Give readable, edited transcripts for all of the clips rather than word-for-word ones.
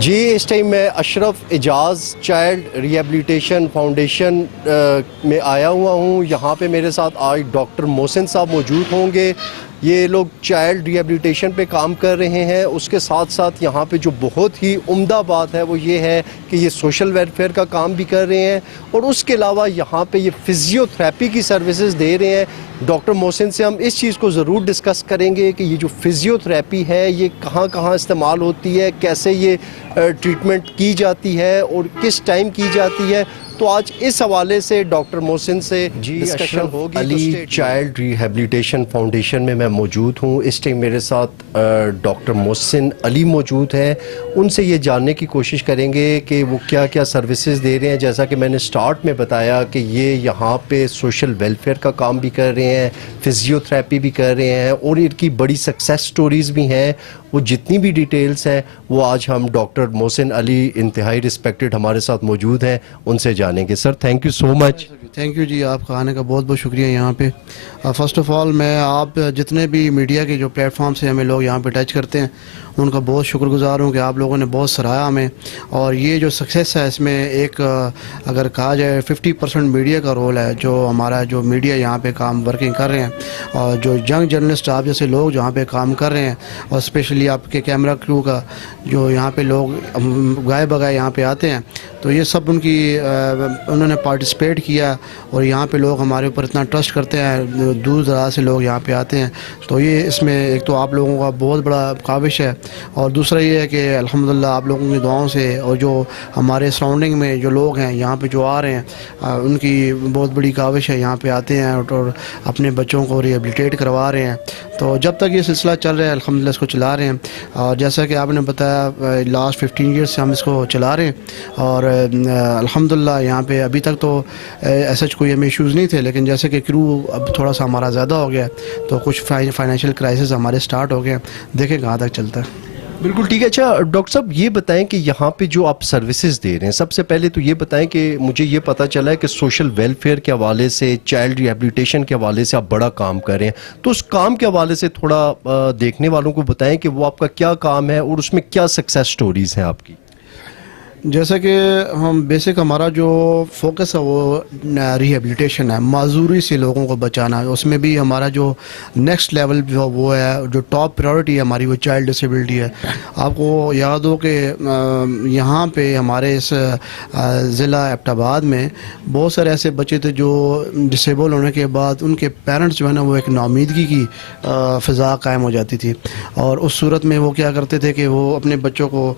جی اس time میں اشرف اعجاز child rehabilitation foundation میں آیا ہوا ہوں. یہاں پہ میرے ساتھ آج ڈاکٹر محسن صاحب موجود ہوں گے. یہ لوگ چائلڈ ریہیبلیٹیشن پہ کام کر رہے ہیں. اس کے ساتھ ساتھ یہاں پہ جو بہت ہی عمدہ بات ہے وہ یہ ہے کہ یہ سوشل ویلفیئر کا کام بھی کر رہے ہیں اور اس کے علاوہ یہاں پہ یہ فزیو تھراپی کی سروسز دے رہے ہیں. ڈاکٹر محسن سے ہم اس چیز کو ضرور ڈسکس کریں گے کہ یہ جو فزیو تھراپی ہے یہ کہاں کہاں استعمال ہوتی ہے, کیسے یہ ٹریٹمنٹ کی جاتی ہے اور کس ٹائم کی جاتی ہے. تو آج اس حوالے سے ڈاکٹر محسن سے ڈسکشن ہوگی. علی چائلڈ ریہیبلیٹیشن فاؤنڈیشن میں میں موجود ہوں. اس ٹائم میرے ساتھ ڈاکٹر محسن علی موجود ہیں. ان سے یہ جاننے کی کوشش کریں گے کہ وہ کیا کیا سروسز دے رہے ہیں. جیسا کہ میں نے سٹارٹ میں بتایا کہ یہ یہاں پہ سوشل ویلفیئر کا کام بھی کر رہے ہیں, فزیو تھراپی بھی کر رہے ہیں اور ان کی بڑی سکسیس سٹوریز بھی ہیں. وہ جتنی بھی ڈیٹیلز ہیں وہ آج ہم ڈاکٹر محسن علی انتہائی رسپیکٹڈ ہمارے ساتھ موجود ہیں, ان سے جانیں گے. Sir thank you so much. Thank you جی, آپ کا آنے کا بہت بہت شکریہ یہاں پہ. فرسٹ آف آل میں آپ جتنے بھی میڈیا کے جو پلیٹ فارم سے ہمیں لوگ یہاں پہ ٹچ کرتے ہیں ان کا بہت شکر گزار ہوں کہ آپ لوگوں نے بہت سراہا ہمیں. اور یہ جو سکسیس ہے اس میں ایک اگر کہا جائے 50% میڈیا کا رول ہے. جو ہمارا جو میڈیا یہاں پہ کام ورکنگ کر رہے ہیں اور جو ینگ جرنلسٹ آپ جیسے لوگ جہاں پہ کام کر رہے ہیں اور اسپیشلی آپ کے کیمرہ کرو کا جو یہاں پہ لوگ گائے بگائے یہاں پہ آتے ہیں, تو یہ سب انہوں نے پارٹیسپیٹ کیا اور یہاں پہ لوگ ہمارے اوپر اتنا ٹرسٹ کرتے ہیں, دور دراز سے لوگ یہاں پہ آتے ہیں. تو یہ اس میں ایک تو آپ لوگوں کا بہت بڑا کاوش ہے اور دوسرا یہ ہے کہ الحمدللہ آپ لوگوں کی دعاؤں سے اور جو ہمارے سراؤنڈنگ میں جو لوگ ہیں یہاں پہ جو آ رہے ہیں ان کی بہت بڑی کاوش ہے, یہاں پہ آتے ہیں اور اپنے بچوں کو ریہیبلیٹیٹ کروا رہے ہیں. تو جب تک یہ سلسلہ چل رہا ہے الحمدللہ اس کو چلا رہے ہیں. اور جیسا کہ آپ نے بتایا لاسٹ 15 ایئرس سے ہم اس کو چلا رہے ہیں اور الحمدللہ یہاں پہ ابھی تک تو ایسا کوئی ہمیں ایشوز نہیں تھے, لیکن جیسے کہ کرو اب تھوڑا سا ہمارا زیادہ ہو گیا تو کچھ فائنینشیل کرائسس ہمارے سٹارٹ ہو گئے, دیکھیں کہاں تک چلتا ہے. بالکل ٹھیک ہے. اچھا ڈاکٹر صاحب یہ بتائیں کہ یہاں پہ جو آپ سروسز دے رہے ہیں, سب سے پہلے تو یہ بتائیں کہ مجھے یہ پتہ چلا ہے کہ سوشل ویلفیئر کے حوالے سے, چائلڈ ریہیبلیٹیشن کے حوالے سے آپ بڑا کام کر رہے ہیں. تو اس کام کے حوالے سے تھوڑا دیکھنے والوں کو بتائیں کہ وہ آپ کا کیا کام ہے اور اس میں کیا سکسیس سٹوریز ہیں آپ کی. جیسا کہ ہم بیسک ہمارا جو فوکس ہے وہ ریہیبلیٹیشن ہے, معذوری سے لوگوں کو بچانا ہے. اس میں بھی ہمارا جو نیکسٹ لیول جو وہ ہے, جو ٹاپ پریورٹی ہے ہماری, وہ چائلڈ ڈسیبلٹی ہے. آپ کو یاد ہو کہ یہاں پہ ہمارے اس ضلع ایبٹ آباد میں بہت سارے ایسے بچے تھے جو ڈسیبل ہونے کے بعد ان کے پیرنٹس جو ہے نا وہ ایک ناامیدگی کی فضا قائم ہو جاتی تھی, اور اس صورت میں وہ کیا کرتے تھے کہ وہ اپنے بچوں کو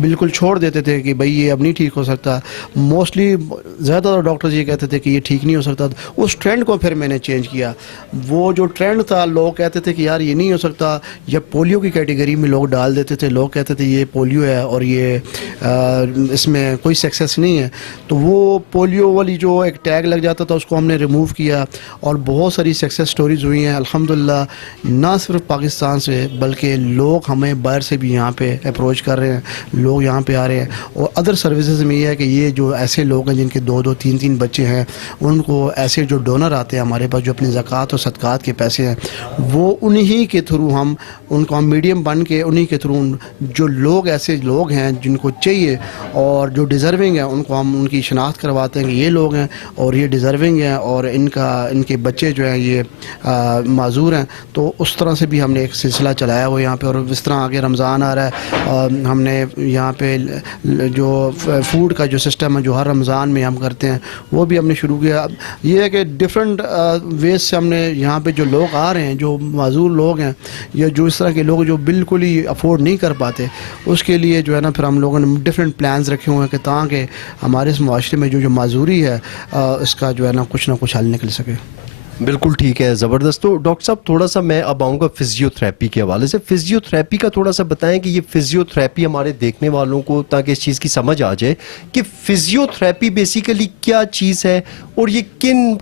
بالکل چھوڑ دیتے تھے کہ بھئی یہ اب نہیں ٹھیک ہو سکتا. موسٹلی زیادہ تر ڈاکٹرز یہ کہتے تھے کہ یہ ٹھیک نہیں ہو سکتا. اس ٹرینڈ کو پھر میں نے چینج کیا. وہ جو ٹرینڈ تھا لوگ کہتے تھے کہ یار یہ نہیں ہو سکتا, یا پولیو کی کیٹیگری میں لوگ ڈال دیتے تھے, لوگ کہتے تھے یہ پولیو ہے اور یہ اس میں کوئی سکسیس نہیں ہے. تو وہ پولیو والی جو ایک ٹیگ لگ جاتا تھا اس کو ہم نے ریموو کیا اور بہت ساری سکسیس سٹوریز ہوئی ہیں الحمدللہ, نہ صرف پاکستان سے بلکہ لوگ ہمیں باہر سے بھی یہاں پہ اپروچ کر رہے ہیں, لوگ یہاں پہ آ رہے ہیں. اور ادر سروسز میں یہ ہے کہ یہ جو ایسے لوگ ہیں جن کے 2-2 3-3 بچے ہیں, ان کو ایسے جو ڈونر آتے ہیں ہمارے پاس جو اپنی زکوٰۃ اور صدقات کے پیسے ہیں, وہ انہی کے تھرو ہم ان کو میڈیم بن کے انہی کے تھرو جو لوگ ایسے لوگ ہیں جن کو چاہیے اور جو ڈیزرونگ ہیں ان کو ہم ان کی شناخت کرواتے ہیں کہ یہ لوگ ہیں اور یہ ڈیزرونگ ہیں اور ان کے بچے جو ہیں یہ معذور ہیں. تو اس طرح سے بھی ہم نے ایک سلسلہ چلایا ہوا یہاں پہ. اور اس طرح آگے رمضان آ رہا ہے, ہم نے یہاں پہ جو فوڈ کا جو سسٹم ہے جو ہر رمضان میں ہم کرتے ہیں وہ بھی ہم نے شروع کیا. یہ ہے کہ ڈفرینٹ ویز سے ہم نے یہاں پہ جو لوگ آ رہے ہیں جو معذور لوگ ہیں یا جو اس طرح کے لوگ جو بالکل ہی افورڈ نہیں کر پاتے, اس کے لیے جو ہے نا پھر ہم لوگوں نے ڈفرینٹ پلانز رکھے ہوئے ہیں کہ تاکہ ہمارے اس معاشرے میں جو معذوری ہے اس کا جو ہے نا کچھ نہ کچھ حل نکل سکے. بالکل ٹھیک ہے, زبردست. تو ڈاکٹر صاحب تھوڑا سا میں اب آؤں گا فزیو تھراپی کے حوالے سے. فزیو تھراپی کا تھوڑا سا بتائیں کہ یہ فزیو تھراپی ہمارے دیکھنے والوں کو تاکہ اس چیز کی سمجھ آ جائے کہ فزیو تھراپی بیسیکلی کیا چیز ہے اور یہ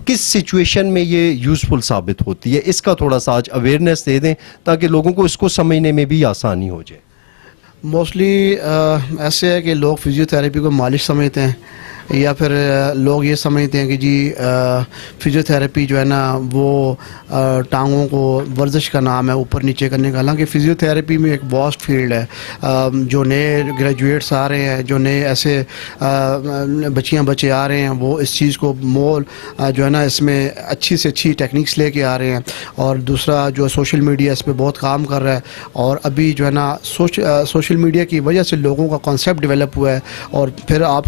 کس سچویشن میں یہ یوزفل ثابت ہوتی ہے. اس کا تھوڑا سا آج اویئرنیس دے دیں تاکہ لوگوں کو اس کو سمجھنے میں بھی آسانی ہو جائے. موسٹلی ایسے ہے کہ لوگ فزیو تھراپی کو مالش سمجھتے ہیں یا پھر لوگ یہ سمجھتے ہیں کہ جی فزیوتھراپی جو ہے نا وہ ٹانگوں کو ورزش کا نام ہے اوپر نیچے کرنے کا. حالانکہ فزیوتھراپی میں ایک واسٹ فیلڈ ہے. جو نئے گریجویٹس آ رہے ہیں, جو نئے ایسے بچے آ رہے ہیں, وہ اس چیز کو مول جو ہے نا اس میں اچھی سے اچھی ٹیکنیکس لے کے آ رہے ہیں. اور دوسرا جو سوشل میڈیا اس پہ بہت کام کر رہا ہے, اور ابھی جو ہے نا سوشل میڈیا کی وجہ سے لوگوں کا کانسیپٹ ڈیولپ ہوا ہے. اور پھر آپ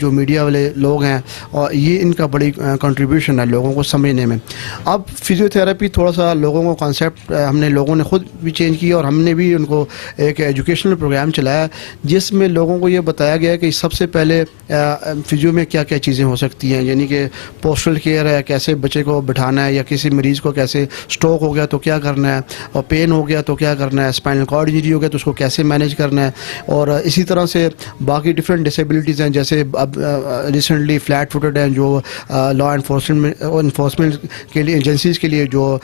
جو میڈیا والے لوگ ہیں, اور یہ ان کا بڑی کنٹریبیوشن ہے لوگوں کو سمجھنے میں. اب فزیوتھراپی تھوڑا سا لوگوں کو کانسیپٹ ہم نے لوگوں نے خود بھی چینج کیا, اور ہم نے بھی ان کو ایک ایجوکیشنل پروگرام چلایا جس میں لوگوں کو یہ بتایا گیا کہ سب سے پہلے فزیو میں کیا کیا چیزیں ہو سکتی ہیں. یعنی کہ پوسٹل کیئر ہے, کیسے بچے کو بٹھانا ہے, یا کسی مریض کو کیسے اسٹروک ہو گیا تو کیا کرنا ہے, اور پین ہو گیا تو کیا کرنا ہے, اسپائنل کارڈ انجری ہو گیا تو اس کو کیسے مینیج کرنا ہے. اور اسی طرح سے باقی ڈفرینٹ ڈسیبلٹیز ہیں, جیسے اب ریسنٹلی فلیٹ فوٹڈ ہیں جو لا انفورسمنٹ کے لیے ایجنسیز کے لیے جو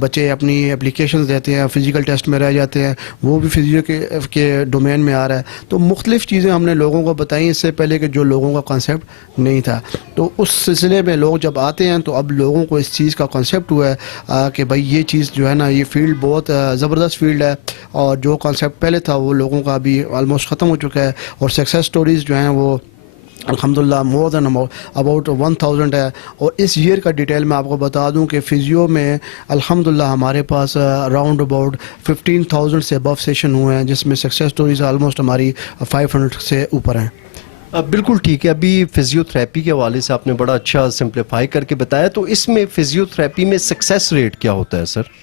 بچے اپنی اپلیکیشنز دیتے ہیں, فزیکل ٹیسٹ میں رہ جاتے ہیں, وہ بھی فزیو کے ڈومین میں آ رہا ہے. تو مختلف چیزیں ہم نے لوگوں کو بتائیں اس سے پہلے کہ جو لوگوں کا کانسیپٹ نہیں تھا. تو اس سلسلے میں لوگ جب آتے ہیں تو اب لوگوں کو اس چیز کا کانسیپٹ ہوا ہے کہ بھائی یہ چیز جو ہے نا یہ فیلڈ بہت زبردست فیلڈ ہے, اور جو کانسیپٹ پہلے تھا وہ لوگوں کا ابھی آلموسٹ ختم ہو چکا ہے. اور سکسیس سٹوریز جو ہیں وہ الحمدللہ مور دین اباؤٹ 1000 ہے. اور اس ایئر کا ڈیٹیل میں آپ کو بتا دوں کہ فزیو میں الحمدللہ ہمارے پاس اراؤنڈ اباؤٹ 15,000 سے ابو سیشن ہوئے ہیں, جس میں سکسیس سٹوریز آلموسٹ ہماری 500 سے اوپر ہیں. بالکل ٹھیک ہے. ابھی فزیوتھراپی کے حوالے سے آپ نے بڑا اچھا سمپلیفائی کر کے بتایا, تو اس میں فزیوتھراپی میں سکسیس ریٹ کیا ہوتا ہے sir?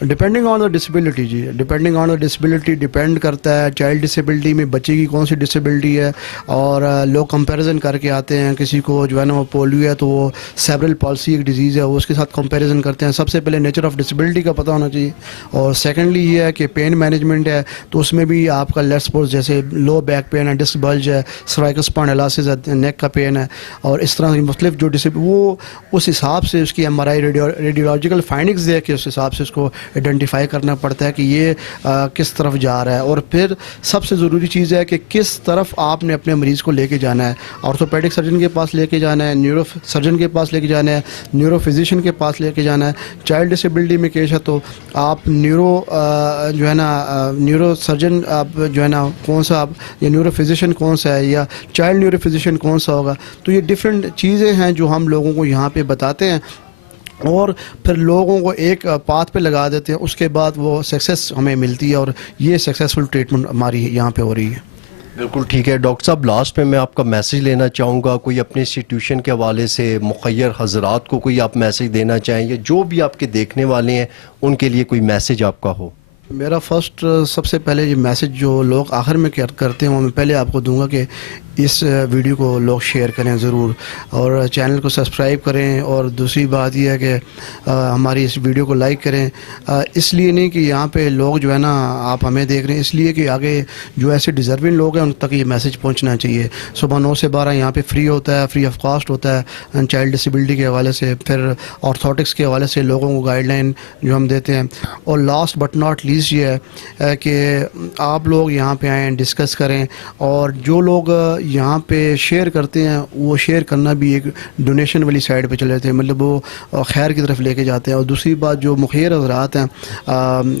Depending on the disability جی, depending on the disability depend کرتا ہے. چائلڈ ڈسیبلٹی میں بچے کی کون سی ڈسیبلٹی ہے, اور لوگ کمپیریزن کر کے آتے ہیں. کسی کو جو ہے نا وہ پولیو ہے تو وہ سیبرل پالسی ایک ڈیزیز ہے, وہ اس کے ساتھ کمپیریزن کرتے ہیں. سب سے پہلے نیچر آف ڈسیبلٹی کا پتہ ہونا چاہیے. اور سیکنڈلی یہ ہے کہ پین مینجمنٹ ہے, تو اس میں بھی آپ کا لیٹ سپوز جیسے لو بیک پین ہے, ڈسک بلج ہے, سرائکل اسپانڈائلسس ہے, نیک کا پین ہے, اور اس طرح کی مختلف جو وہ اس حساب سے اس کی MRI ریڈیولوجیکل فائنڈنگز دے کے اس حساب سے اس کو آئیڈینٹیفائی کرنا پڑتا ہے کہ یہ کس طرف جا رہا ہے. اور پھر سب سے ضروری چیز ہے کہ کس طرف آپ نے اپنے مریض کو لے کے جانا ہے. آرتھوپیڈک سرجن کے پاس لے کے جانا ہے, نیورو سرجن کے پاس لے کے جانا ہے, نیورو فزیشین کے پاس لے کے جانا ہے. چائلڈ ڈسیبلٹی میں کیس ہے تو آپ جو ہے نا نیورو سرجن آپ جو ہے نا کون سا, آپ یا نیورو فزیشین کون سا ہے, یا چائلڈ نیورو فزیشین کون سا ہوگا. تو یہ ڈفرینٹ چیزیں ہیں جو ہم لوگوں کو یہاں پہ بتاتے ہیں, اور پھر لوگوں کو ایک پاتھ پہ لگا دیتے ہیں. اس کے بعد وہ سکسیس ہمیں ملتی ہے, اور یہ سکسیسفل ٹریٹمنٹ ہماری یہاں پہ ہو رہی ہے. بالکل ٹھیک ہے. ڈاکٹر صاحب لاسٹ میں آپ کا میسیج لینا چاہوں گا, کوئی اپنے انسٹیٹیوشن کے حوالے سے مخیر حضرات کو کوئی آپ میسیج دینا چاہیں, یا جو بھی آپ کے دیکھنے والے ہیں ان کے لیے کوئی میسیج آپ کا ہو؟ میرا فرسٹ سب سے پہلے یہ میسیج جو لوگ آخر میں کرتے ہیں وہ میں پہلے آپ کو دوں گا کہ اس ویڈیو کو لوگ شیئر کریں ضرور, اور چینل کو سبسکرائب کریں. اور دوسری بات یہ ہے کہ ہماری اس ویڈیو کو لائک کریں. اس لیے نہیں کہ یہاں پہ لوگ جو ہے نا آپ ہمیں دیکھ رہے ہیں, اس لیے کہ آگے جو ایسے ڈیزرونگ لوگ ہیں ان تک یہ میسیج پہنچنا چاہیے. صبح 9 سے 12 یہاں پہ فری ہوتا ہے, فری آف کاسٹ ہوتا ہے چائلڈ ڈسیبلٹی کے حوالے سے. پھر آرتھوٹکس کے حوالے سے لوگوں کو گائیڈ لائن جو ہم دیتے ہیں. اور لاسٹ بٹ ناٹ لیسٹ یہ ہے کہ آپ لوگ یہاں پہ آئیں, ڈسکس کریں, اور جو لوگ یہاں پہ شیئر کرتے ہیں وہ شیئر کرنا بھی ایک ڈونیشن والی سائڈ پہ چلے جاتے ہیں, مطلب وہ خیر کی طرف لے کے جاتے ہیں. اور دوسری بات جو مخیر حضرات ہیں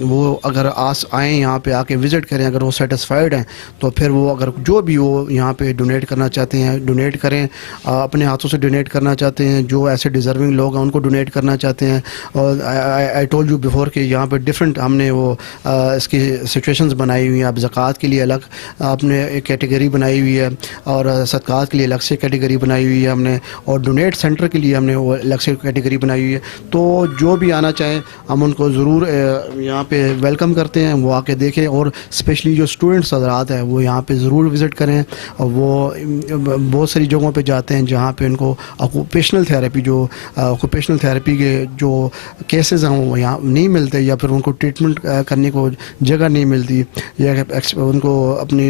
وہ اگر آئیں یہاں پہ آ کے وزٹ کریں, اگر وہ سیٹسفائیڈ ہیں تو پھر وہ اگر جو بھی وہ یہاں پہ ڈونیٹ کرنا چاہتے ہیں ڈونیٹ کریں, اپنے ہاتھوں سے ڈونیٹ کرنا چاہتے ہیں, جو ایسے ڈیزرونگ لوگ ہیں ان کو ڈونیٹ کرنا چاہتے ہیں. اور آئی ٹولڈ یو بیفور کہ یہاں پہ ڈفرینٹ ہم نے وہ اس کی سچویشنز بنائی ہوئی ہیں. اب زکوٰۃ کے لیے الگ آپ نے ایک کیٹیگری بنائی ہوئی ہے, اور صدقات کے لیے الگ سے کیٹیگری بنائی ہوئی ہے ہم نے, اور ڈونیٹ سینٹر کے لیے ہم نے وہ الگ سے کیٹیگری بنائی ہوئی ہے. تو جو بھی آنا چاہیں ہم ان کو ضرور یہاں پہ ویلکم کرتے ہیں, وہ آ کے دیکھیں. اور اسپیشلی جو اسٹوڈنٹس حضرات ہیں وہ یہاں پہ ضرور وزٹ کریں. اور وہ بہت ساری جگہوں پہ جاتے ہیں جہاں پہ ان کو آکوپیشنل تھراپی کے جو کیسز ہیں وہ یہاں نہیں ملتے, یا پھر ان کو ٹریٹمنٹ کرنے کو جگہ نہیں ملتی, یا ان کو اپنی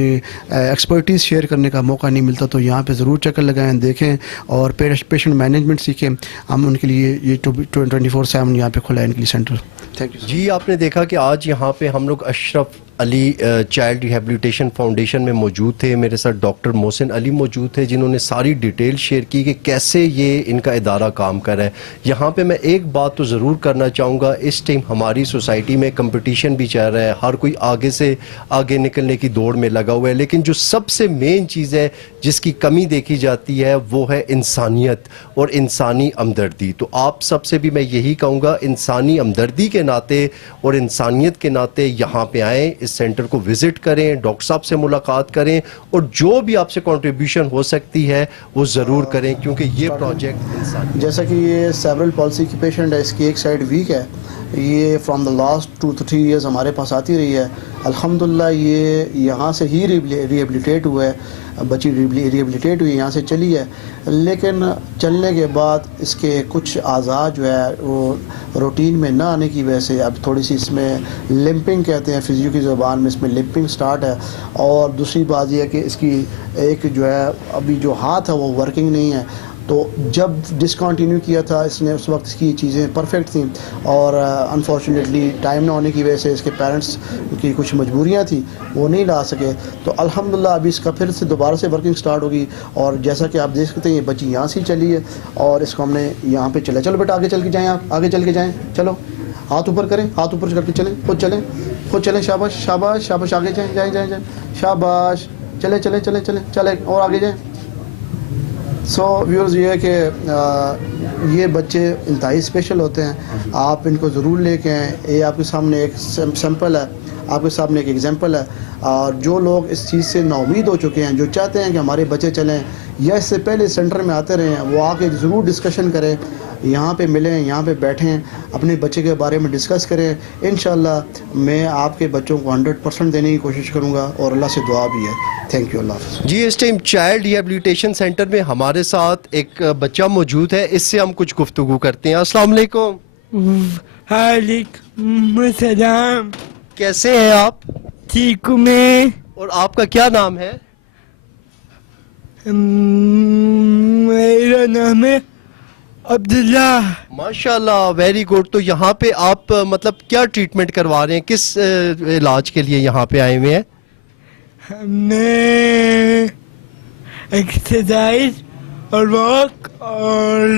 ایکسپرٹیز شیئر کرنے کا موقع نہیں ملتا. تو یہاں پہ ضرور چکر لگائیں, دیکھیں, اور پیشنٹ مینجمنٹ سیکھیں. ہم ان کے لیے یہ 24/7 یہاں پہ کھلا ہے ان کے لیے سینٹر. Thank you. جی آپ نے دیکھا کہ آج یہاں پہ ہم لوگ Ashraf Ali child rehabilitation foundation میں موجود تھے. میرے ساتھ ڈاکٹر محسن علی موجود تھے جنہوں نے ساری ڈیٹیل شیئر کی کہ کیسے یہ ان کا ادارہ کام کر رہا ہے. یہاں پہ میں ایک بات تو ضرور کرنا چاہوں گا, اس ٹائم ہماری سوسائٹی میں کمپٹیشن بھی چل رہا ہے, ہر کوئی آگے سے آگے نکلنے کی دوڑ میں لگا ہوا ہے, لیکن جو سب سے مین چیز ہے جس کی کمی دیکھی جاتی ہے وہ ہے انسانیت اور انسانی ہمدردی. تو آپ سب سے بھی میں یہی کہوں گا, انسانی ہمدردی کے ناطے اور انسانیت کے ناطے یہاں پہ آئیں, اس سینٹر کو وزٹ کریں, ڈاکٹر صاحب سے ملاقات کریں, اور جو بھی آپ سے کنٹریبیوشن ہو سکتی ہے وہ ضرور کریں, کیونکہ یہ پروجیکٹ انسانی. جیسا کہ یہ سیبرل پالسی کی پیشنٹ ہے, اس کی ایک سائڈ ویک ہے, یہ from the last 2 to 3 years ہمارے پاس آتی رہی ہے. الحمدللہ یہ یہاں سے ہی ریہیبلیٹیٹ ہوا ہے, بچی ریہیبلیٹیٹ ہوئی یہاں سے چلی ہے, لیکن چلنے کے بعد اس کے کچھ اعضاء جو ہے وہ روٹین میں نہ آنے کی وجہ سے اب تھوڑی سی اس میں لمپنگ کہتے ہیں فزیو کی زبان میں, اس میں لمپنگ سٹارٹ ہے. اور دوسری بات یہ ہے کہ اس کی ایک جو ہے ابھی جو ہاتھ ہے وہ ورکنگ نہیں ہے. تو جب ڈسکنٹینیو کیا تھا اس نے, اس وقت اس کی چیزیں پرفیکٹ تھیں, اور انفارچونیٹلی ٹائم نہ ہونے کی وجہ سے اس کے پیرنٹس کی کچھ مجبوریاں تھیں, وہ نہیں لا سکے. تو الحمدللہ ابھی اس کا پھر سے دوبارہ سے ورکنگ سٹارٹ ہوگی, اور جیسا کہ آپ دیکھ سکتے ہیں یہ بچی یہاں سے چلی ہے, اور اس کو ہم نے یہاں پہ چلا. چلو بیٹا آگے چل کے جائیں, آپ آگے چل کے جائیں, چلو ہاتھ اوپر کریں, ہاتھ اوپر کر کے چلیں, خود چلیں, خود چلیں, شاباش شاباش شاباش, آگے جائیں جائیں جائیں جائیں, شاباش, چلیں چلیں چلیں چلیں چلیں, اور آگے جائیں. سو ویورز یہ ہے کہ یہ بچے انتہائی اسپیشل ہوتے ہیں, آپ ان کو ضرور لے کے آئیں. یہ آپ کے سامنے ایک سیمپل ہے, آپ کے سامنے ایک ایگزامپل ہے. اور جو لوگ اس چیز سے نا امید ہو چکے ہیں, جو چاہتے ہیں کہ ہمارے بچے چلیں یا اس سے پہلے سینٹر میں آتے رہے ہیں, وہ آ کے ضرور ڈسکشن کریں, یہاں پہ ملیں, یہاں پہ بیٹھیں, اپنے بچے کے بارے میں ڈسکس کریں. انشاءاللہ میں آپ کے بچوں کو 100% دینے کی کوشش کروں گا, اور اللہ سے دعا بھی ہے. تھینک یو, اللہ حافظ. جی, اس ٹائم چائلڈ ریہیبلیٹیشن سینٹر میں ہمارے ساتھ ایک بچہ موجود ہے, اس سے ہم کچھ گفتگو کرتے ہیں. السلام علیکم. وعلیکم السلام. کیسے ہیں آپ؟ ٹھیک ہوں میں. اور آپ کا کیا نام ہے؟ میرا نام ہے عبداللہ. ماشاءاللہ, ویری گڈ. تو یہاں پہ آپ مطلب کیا ٹریٹمنٹ کروا رہے ہیں, کس علاج کے لیے یہاں پہ آئے ہوئے ہیں؟ میں ایکسرسائز اور واک اور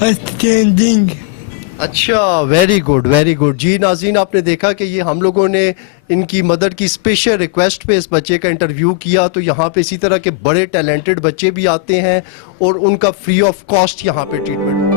اسٹینڈنگ. اچھا, ویری گڈ ویری گڈ. جی ناظرین, آپ نے دیکھا کہ یہ ہم لوگوں نے ان کی مدر کی اسپیشل ریکویسٹ پہ اس بچے کا انٹرویو کیا. تو یہاں پہ اسی طرح کے بڑے ٹیلنٹڈ بچے بھی آتے ہیں اور ان کا فری آف کاسٹ یہاں پہ ٹریٹمنٹ.